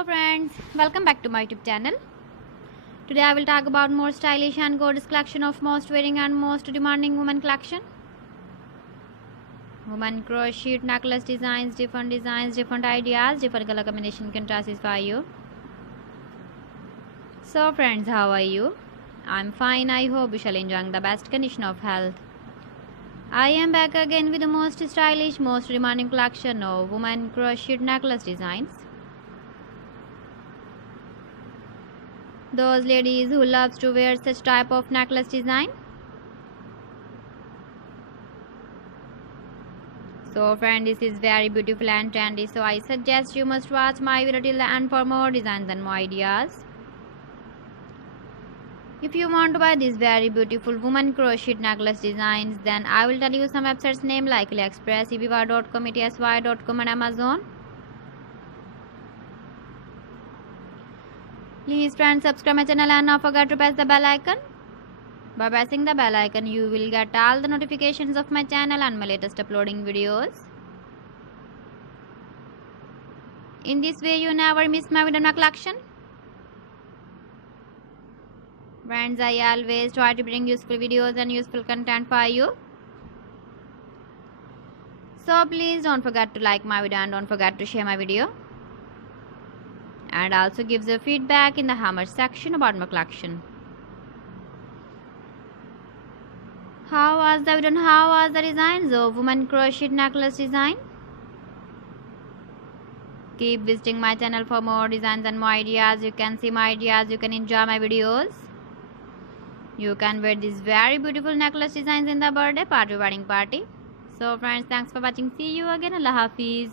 Hello friends, welcome back to my YouTube channel. Today I will talk about more stylish and gorgeous collection of most wearing and most demanding women collection. Women crochet necklace designs, different ideas, different color combination can satisfy you. So friends, how are you? I'm fine. I hope you shall enjoy the best condition of health. I am back again with the most stylish, most demanding collection of women crochet necklace designs. Those ladies who loves to wear such type of necklace design. So friend, this is very beautiful and trendy, so I suggest you must watch my video till the end for more designs and more ideas. If you want to buy these very beautiful woman crochet necklace designs, then I will tell you some websites name like AliExpress, eBay.com, etsy.com and Amazon. Please friends, subscribe my channel and not forget to press the bell icon. By pressing the bell icon, you will get all the notifications of my channel and my latest uploading videos. In this way, you never miss my video collection. Friends, I always try to bring useful videos and useful content for you. So please don't forget to like my video and don't forget to share my video. And also give the feedback in the comment section about my collection. How was the video and how was the designs of women crochet necklace design? Keep visiting my channel for more designs and more ideas. You can see my ideas, you can enjoy my videos. You can wear these very beautiful necklace designs in the birthday party, wedding party. So friends, thanks for watching. See you again. Allah Hafiz.